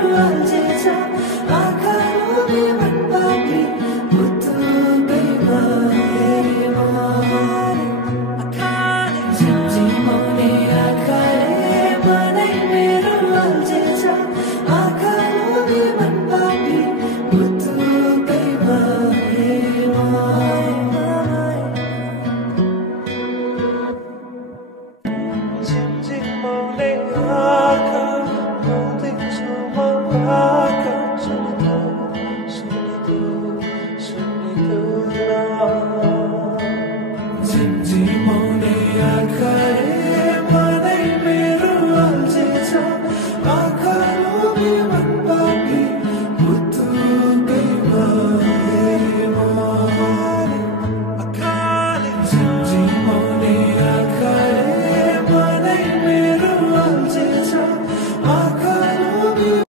मेरो अल्झेछ आँखाको बिमन पापी पुतुकै भएर झिमझिमाउने आँखाले मनै मेरो अल्झेछ आँखाको बिमन पापी पुतुकै भएर झिमझिमाउने आँखा आउँदैछु म